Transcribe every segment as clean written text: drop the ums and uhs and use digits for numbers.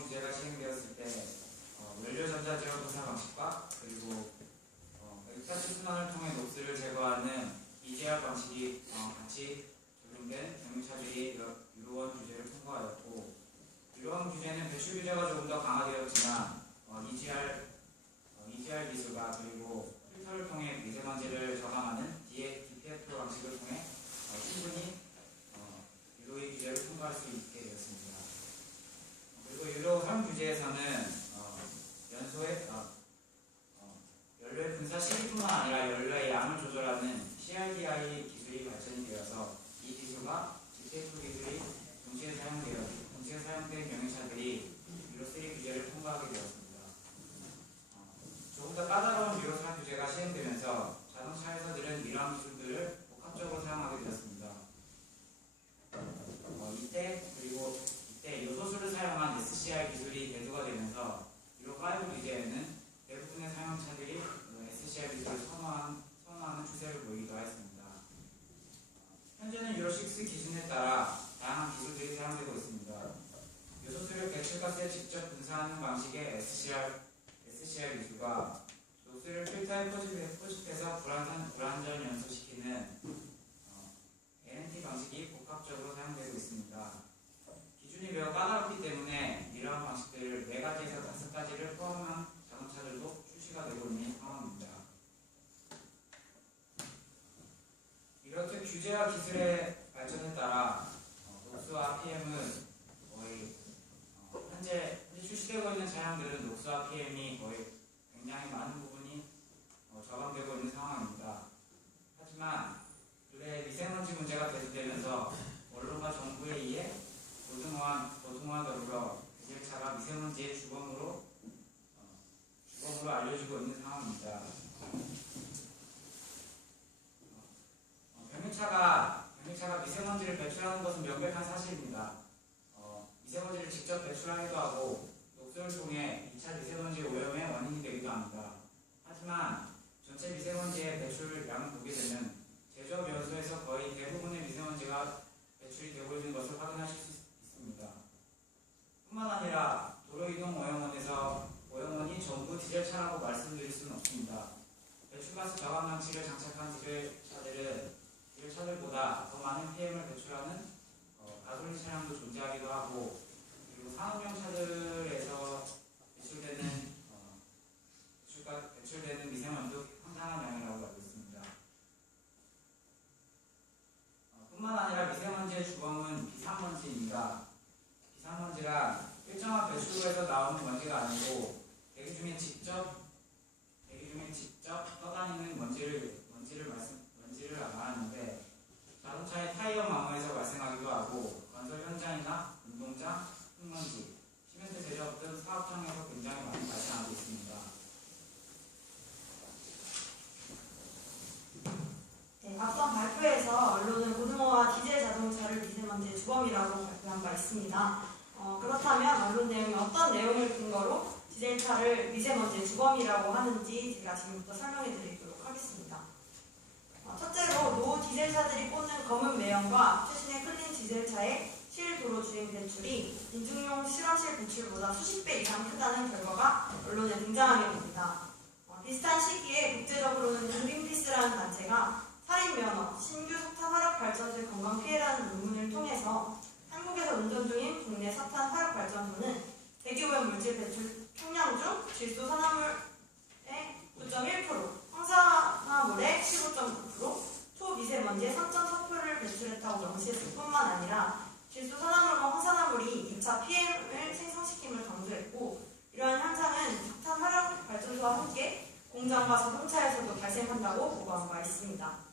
규제가 시행되었을 때 연료전자제어 도사 방식과 그리고 액타시 순환을 통해 녹스를 제거하는 EGR 방식이 같이 적용된 경유차들이 유로원 규제를 통과하였고, 유로원 규제는 배출 규제가 조금 더 강화되었지만 EGR 기술과 그리고 필터를 통해 미세먼지를 저감하는 DPF 방식을 통해 충분히 유로 2 규제를 통과할 수 있게 되었습니다. 그리고 유로 3 규제에서는 연료의 분사 시기뿐만 아니라 연료의 양을 조절하는 CRDI 기술이 발전이 되어서 이 기술과 DPF 기술이 동시에 사용된 경유차들이 유로 3 규제를 통과하게 되었습니다. 조금 더 까다로운 유로 4 규제가 시행되면서 자동차에서들은 이러한 기술들을 복합적으로 사용하게 되었습니다. 이때 요소수를 사용한 SCR 기술이 대두가 되면서 유로 5 규제에는 대부분의 사용차들이 SCR 기술을 선호하는 추세를 보이기도 하였습니다. 현재는 유로 6 기준에 따라 다양한 기술들이 사용되고 있습니다. 요소수를 배출가스에 직접 분사하는 방식의 SCR 기술과 녹수를 필터에 포집해서 불완전 연소시키는 NT 방식이 복합적으로 사용되고 있습니다. 기준이 매우 까다롭기 때문에 이러한 방식들을 4가지에서 5가지를 포함한 자동차들도 출시가 되고 있는 상황입니다. 이렇게 규제와 기술의 발전에 따라 녹수와 PM은 거의 현재 출시되고 있는 차량들은 녹수와 PM이 거의 굉장히 많은 부분이 저감되고 있는 상황입니다. 하지만 근래 미세먼지 문제가 계속되면서 언론과 정부에 의해 고등어와 더불어 디젤차가 미세먼지의 주범으로 알려지고 있는 상황입니다. 경유차가 미세먼지를 배출하는 것은 명백한 사실입니다. 미세먼지를 직접 배출하기도 하고 녹수를 통해 2차 미세먼지 오염의 원인이 되기도 합니다. 하지만 전체 미세먼지의 배출량을 보게 되면 제조업 연소에서 거의 대부분의 미세먼지가 배출이 되고 있는 것을 확인하실 수 있습니다. 뿐만 아니라 도로이동 오염원이 전부 디젤차라고 말씀드릴 수는 없습니다. 배출가스 저감 장치를 장착한 디젤차들보다 더 많은 PM을 배출하는 가솔린 차량도 존재하기도 하고, 그리고 산업용 차들에서 배출되는 미세먼지도 상당한 양이라고 알고 있습니다. 뿐만 아니라 미세먼지의 주범은 비산먼지입니다. 비산먼지란 일정한 배출구에서 나오는 먼지가 아니고 대기 중에 직접 떠다니는 먼지를 말하는데, 자동차의 타이어 마모에서 발생하기도 하고 건설 현장이나 운동장, 흙먼지, 시멘트 제조업 등 사업장에서 굉장히 많이 발생하고 있습니다. 네, 앞선 발표에서 언론은 고등어와 디젤 자동차를 미세먼지의 주범이라고 발표한 바 있습니다. 그렇다면 언론 내용이 어떤 내용을 근거로 디젤차를 미세먼지의 주범이라고 하는지 제가 지금부터 설명해 드리도록 하겠습니다. 첫째로 노후 디젤차들이 꽂는 검은 매연과 최신의 클린 디젤차의 실도로 주행 배출이 인중용 실험실 배출보다 수십 배 이상 크다는 결과가 언론에 등장하게 됩니다. 비슷한 시기에 국제적으로는 그린피스라는 단체가 살인면허, 신규 석탄 화력 발전소의 건강 피해라는 논문을 통해서 한국에서 운전 중인 국내 석탄 화력 발전소는 대기오염 물질 배출 총량 중 질소 산화물의 9.1%, 황산화물의 15.9%, 초미세먼지의 3.4%를 배출했다고 명시했을 뿐만 아니라 질소 산화물과 황산화물이 2차 PM을 생성시킴을 강조했고, 이러한 현상은 석탄 화력 발전소와 함께 공장과 자동차에서도 발생한다고 보고한 바 있습니다.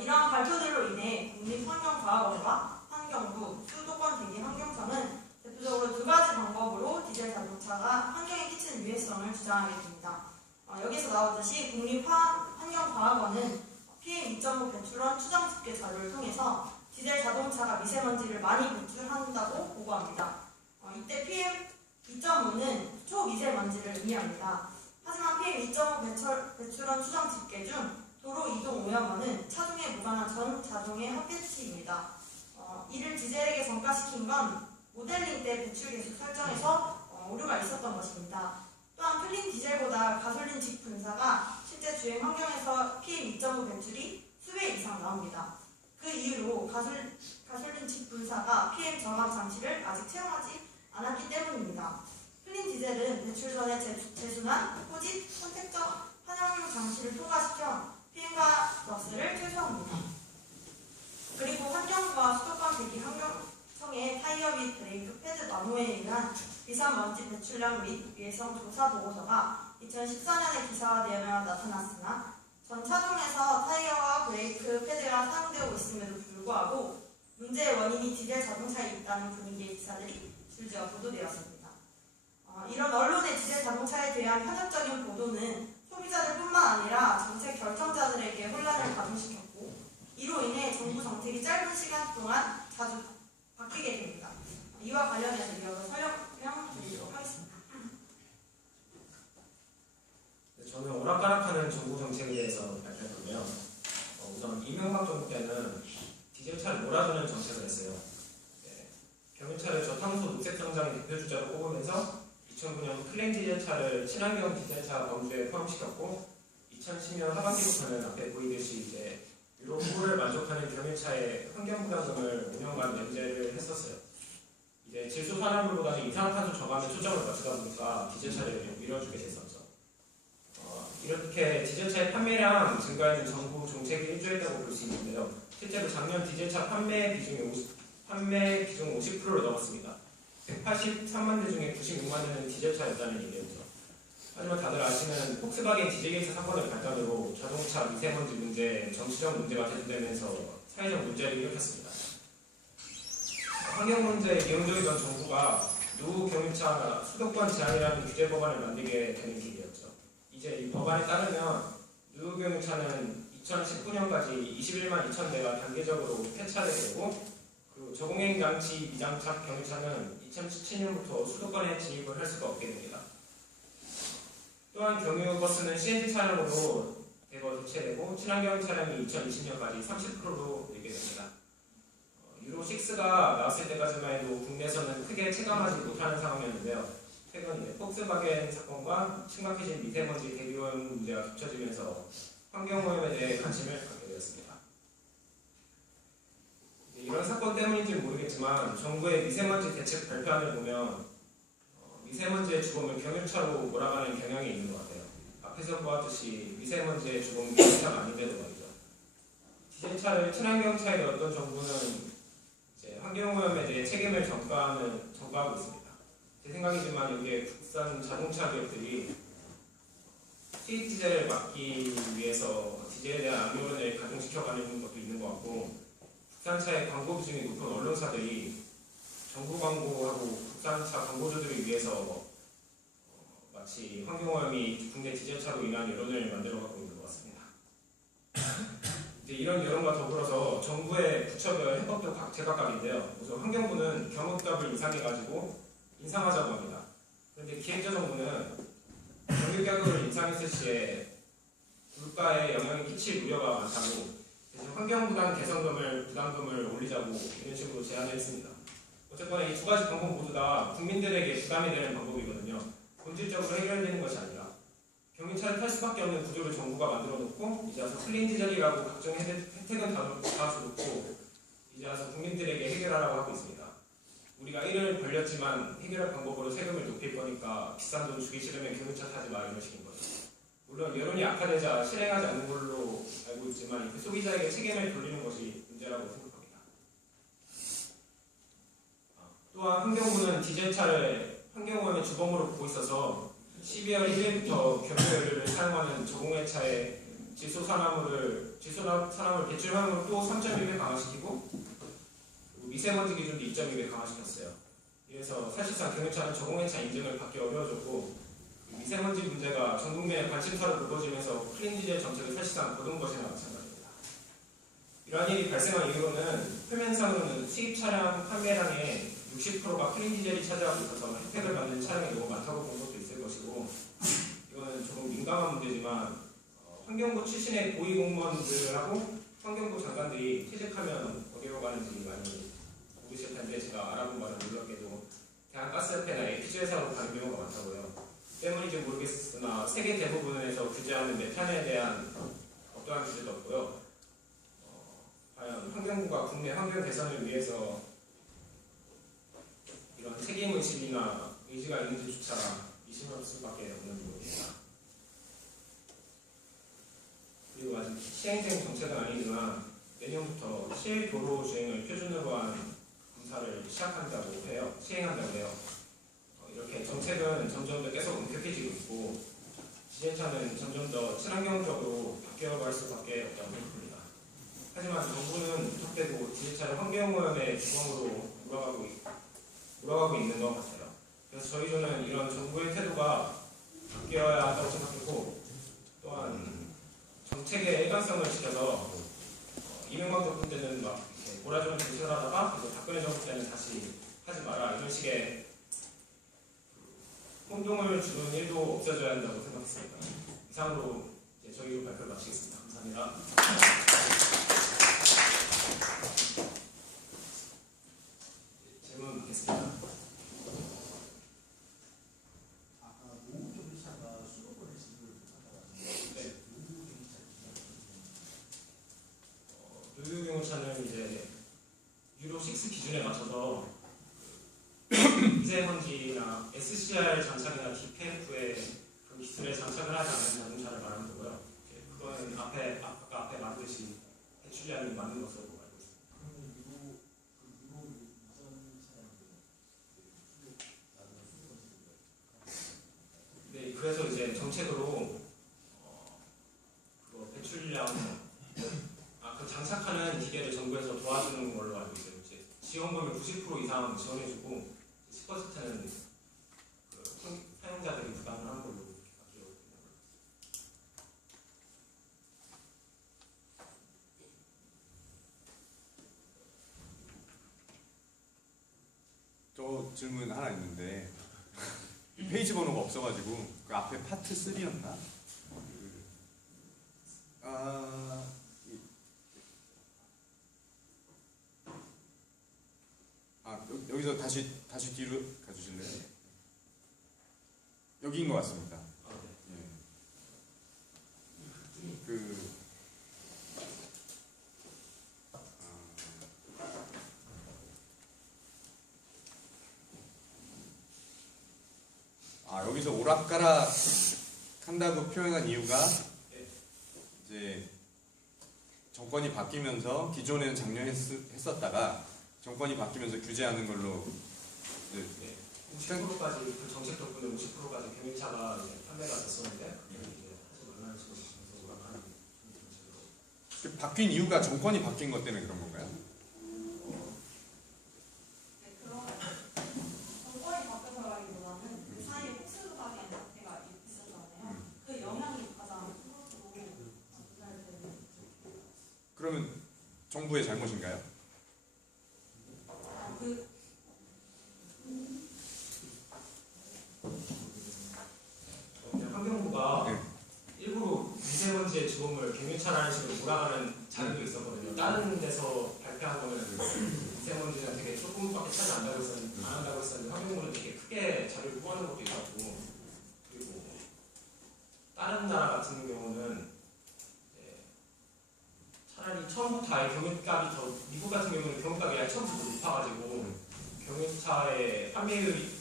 이러한 발표들로 인해 국립환경과학원과 환경부, 수도권 대기환경청은 대표적으로 2가지 방법으로 디젤 자동차가 환경에 끼치는 위해성을 주장하게 됩니다. 여기서 나오듯이 국립환경과학원은 PM2.5 배출원 추정 집계 자료를 통해서 디젤 자동차가 미세먼지를 많이 배출한다고 보고합니다. 이때 PM2.5는 초미세먼지를 의미합니다. 하지만 PM2.5 배출원 추정 집계 중 도로 이동 오염원은 차종에 무관한 전 차종의 합계치입니다. 이를 디젤에게 전가시킨 건 모델링 때 배출 계수 설정에서 오류가 있었던 것입니다. 또한 클린 디젤보다 가솔린식 분사가 실제 주행 환경에서 PM2.5 배출이 수배 이상 나옵니다. 그 이유로 가솔린식 분사가 PM 저감 장치를 아직 채용하지 않았기 때문입니다. 클린 디젤은 배출 전에 재순환, 포집, 선택적 환영 장치를 통과시켜 PM과 럭스를 최소화합니다. 그리고 환경부와 수도권 대기 환경청의 타이어 및 브레이크 패드 마모에 의한 미세먼지 배출량 및 위해성 조사 보고서가 2014년에 기사화되어 나타났으나 전 차종에서 타이어와 브레이크 패드가 사용되고 있음에도 불구하고 문제의 원인이 디젤 자동차에 있다는 분위기의 기사들이 줄지어 보도되었습니다. 이런 언론의 디젤 자동차에 대한 편협적인 보도는 소비자들뿐만 아니라 정책 결정자들에게 혼란을 가중시켰고 이로 인해 정부 정책이 짧은 시간 동안 자주 바뀌게 됩니다. 이와 관련해서 이어서 설명 드리도록 하겠습니다. 저는 오락가락하는 정부 정책에 대해서 발표할 건데요. 우선 이명박 정부 때는 디젤차를 몰아주는 정책을 했어요. 경유차를 저탄소 녹색 성장의 대표 주자로 꼽으면서 2009년 클린 디젤차를 친환경 디젤차 범주에 포함시켰고 2010년 하반기부터는 앞에 보이듯이 이제 유로 9를 만족하는 경유차의 환경 부담금을 5년간 면제를 했었어요. 이제 질소 산화물보다는 이산화탄소 저감에 초점을 맞추다 보니까 디젤차를 밀어주게 됐었죠. 이렇게 디젤차의 판매량 증가에는 정부 정책이 일조했다고 볼 수 있는데요. 실제로 작년 디젤차 판매 비중 50%를 넘었습니다. 183만 대 중에 96만 대는 디젤차였다는 얘기였죠. 하지만 다들 아시는 폭스바겐 디젤게이트 사건을 발단으로 자동차 미세먼지 문제, 정치적 문제가 대두되면서 사회적 문제를 일으켰습니다. 환경 문제에 미온적이던 정부가 노후 경유차 수도권 제한이라는 규제 법안을 만들게 되는 길이었죠. 이제 이 법안에 따르면 노후 경유차는 2019년까지 21만 2천 대가 단계적으로 폐차되고 그리고 저공행 장치 미장착 경유차는 2017년부터 수도권에 진입을 할 수가 없게 됩니다. 또한 경유버스는 CNG 차량으로 대거 대체되고 친환경 차량이 2020년까지 30%로 늘게 됩니다. 유로6가 나왔을 때까지만 해도 국내에서는 크게 체감하지 못하는 상황이었는데요. 최근 폭스바겐 사건과 심각해진 미세먼지 대기오염 문제가 겹쳐지면서 환경오염에 대해 관심을 갖게 되었습니다. 이런 사건 때문인지는 모르겠지만 정부의 미세먼지 대책 발표안을 보면 미세먼지의 주범을 경유차로 몰아가는 경향이 있는 것 같아요. 앞에서 보았듯이 미세먼지의 주범은 경유차가 아닌데도 말이죠. 디젤차를 친환경차에 넣었던 정부는 이제 환경오염에 대해 책임을 전가하고 있습니다. 제 생각이지만 여기에 국산 자동차 기업들이 수입 디젤을 막기 위해서 디젤에 대한 악용을 가중시켜가는 것도 있는 것 같고 국산차의 광고 비중이 높은 언론사들이 정부 광고하고 국산차 광고주들을 위해서 마치 환경오염이 국내 디젤차로 인한 여론을 만들어가고 있는 것 같습니다. 이제 이런 여론과 더불어서 정부의 부처별 해법도 제각각인데요. 우선 환경부는 경유값을 인상하자고 합니다. 그런데 기획재정부는 전기 가격을 인상했을 시에 물가에 영향이 끼칠 우려가 많다고 그래서 환경부담 부담금을 올리자고 이런 식으로 제안을 했습니다. 어쨌거나 이 두 가지 방법 모두 다 국민들에게 부담이 되는 방법이거든요. 본질적으로 해결되는 것이 아니라 경유차를 탈 수밖에 없는 구조를 정부가 만들어 놓고 이제 와서 클린 디젤이라고 각종 혜택은 다 주고 이제 와서 국민들에게 해결하라고 하고 있습니다. 우리가 이를 벌렸지만 해결할 방법으로 세금을 높일 거니까 비싼 돈 주기 싫으면 경유차 타지 마 이런 식인 거죠. 물론 여론이 악화되자 실행하지 않는 걸로 알고 있지만 그 소비자에게 책임을 돌리는 것이 문제라고 생각합니다. 또한 환경부는 디젤차를 환경오염의 주범으로 보고 있어서 12월 1일부터 경유연료를 사용하는 저공해차의 질소 산화물 배출 환경을 또 3.1배 강화시키고 미세먼지 기준도 2.2배 강화시켰어요. 그래서 사실상 경유차는 저공해차 인증을 받기 어려워졌고 미세먼지 문제가 전 국민의 관심사로 불거지면서 클린 디젤 정책을 사실상 거둔 것이나 마찬가지입니다. 이러한 일이 발생한 이유로는 표면상으로는 수입 차량 판매량의 60%가 클린 디젤이 차지하고 있어서 혜택을 받는 차량이 너무 많다고 본 것도 있을 것이고 이거는 조금 민감한 문제지만 환경부 출신의 고위공무원들하고 환경부 장관들이 퇴직하면 어디로 가는지 많이 모르실 텐데 제가 알아본 바는 놀랍게도 대한가스협회나 LPG 회사로 가는 경우가 많다고요. 때문인지 모르겠으나 세계 대부분에서 규제하는 메탄에 대한 어떠한 규제도 없고요. 과연 환경부가 국내 환경 개선을 위해서 이런 책임의식이나 의지가 있는지조차 의심할 수밖에 없는 부분입니다. 그리고 아직 시행된 정책은 아니지만 내년부터 실도로 주행을 표준으로 한 검사를 시행한다고 해요. 이렇게 정책은 점점 더 계속 엄격해지고 있고 지자체는 점점 더 친환경적으로 바뀌어갈 수밖에 없다고 생각합니다. 하지만 정부는 무턱대고 지자체를 환경오염의 주범으로 몰아가고 있는 것 같아요. 그래서 저희 조는 이런 정부의 태도가 바뀌어야 한다고 생각하고 또한 정책의 일관성을 지켜서 이명박 정부 때는 막 몰아주는 정책을 하다가 그리고 박근혜 정부 때는 다시 하지 마라 이런 식의 혼동을 주는 일도 없어져야 한다고 생각했습니다. 이상으로 저희 발표를 마치겠습니다. 감사합니다. 질문 받겠습니다. 노후경차는 이제 유로 6 기준에 맞춰서 미세먼지나 SCR 장착이나 DPF의 그 기술에 장착을 하지 않는 자동차를 말하는 거고요. 그거는 아까 앞에 말했듯이 배출량이 많은 것으로 알고 있습니다. 네, 그래서 이제 정책으로 그거 배출량 그 장착하는 기계를 정부에서 도와주는 걸로 알고 있어요. 이제 지원금을 90% 이상 지원해주고 10%는 그 사용자들이 부담을 하는 걸로 알고 있습니다. 저 질문 하나 있는데 페이지 번호가 없어가지고 그 앞에 파트 3였나? 여기서 다시 뒤로 가주실래요? 여기인 것 같습니다. 여기서 오락가락 한다고 표현한 이유가 이제 정권이 바뀌면서 기존에는 장려했었다가 정권이 바뀌면서 규제하는 걸로 50%까지 그 정책 덕분에 50%까지 경유차가 판매가 됐었는데 이제 하지 말라는 식으로 계속 오락하는 정책으로. 바뀐 이유가 정권이 바뀐 것 때문에 그런 건가요? 네, 그런 정권이 바뀌어서라기보다는 그 사이에 폭스바겐 사태가 있었잖아요. 그 영향이 가장 큰 것으로 전달되는. 그러면 정부의 잘못인가요? 환경부가 일부러 미세먼지의 주범을 경유차라는 식으로 몰아가는 자료도 있었거든요. 다른 데서 발표한 거는 미세먼지는 되게 조금밖에 차지 안 한다고 했었는데 환경부는 되게 크게 자료를 뽑아낸 것도 있었고 그리고 다른 나라 같은 경우는 차라리 처음부터 아예 경유값이 미국 같은 경우는 경유값이 아예 처음부터 높아가지고 경유차의 판매율이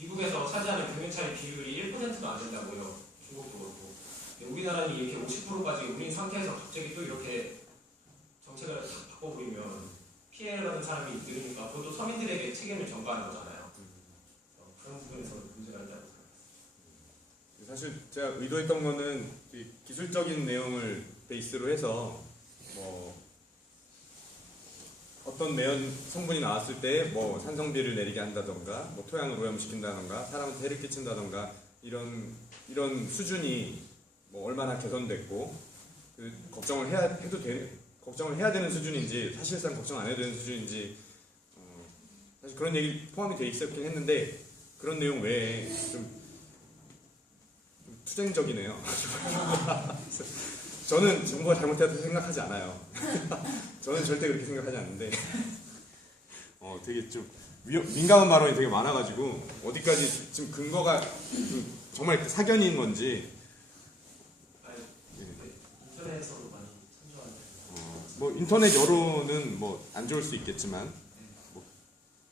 미국에서 차지하는 경유차의 비율이 1%도 안 된다고요. 중국도 그렇고. 우리나라는 이렇게 50%까지 올린 상태에서 갑자기 또 이렇게 정책을 탁 바꿔버리면 피해를 받는 사람이 늘으니까 그것도 서민들에게 책임을 전가하는 거잖아요. 그런 부분에서 문제가 있다고 생각합니다. 사실 제가 의도했던 거는 기술적인 내용을 베이스로 해서 어떤 내연 성분이 나왔을 때 산성비를 내리게 한다던가 토양을 오염시킨다던가 사람한테 해를 끼친다던가 이런 수준이 얼마나 개선됐고 걱정을 해야 되는 수준인지 사실상 걱정 안 해야 되는 수준인지 사실 그런 얘기 포함이 돼 있었긴 했는데 그런 내용 외에 좀 투쟁적이네요. 저는 정부가 잘못했다고 생각하지 않아요. 저는 절대 그렇게 생각하지 않는데 되게 좀 민감한 발언이 되게 많아가지고 어디까지 지금 근거가 좀 정말 사견인 건지 인터넷에서도 많이 참조하는데 뭐 인터넷 여론은 뭐 안 좋을 수 있겠지만 뭐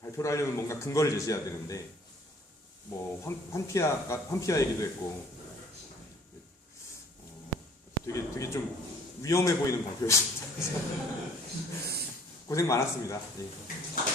발표를 하려면 뭔가 근거를 제시해야 되는데 뭐 환피아 얘기도 했고 되게 좀 위험해 보이는 발표였습니다. 고생 많았습니다. 예.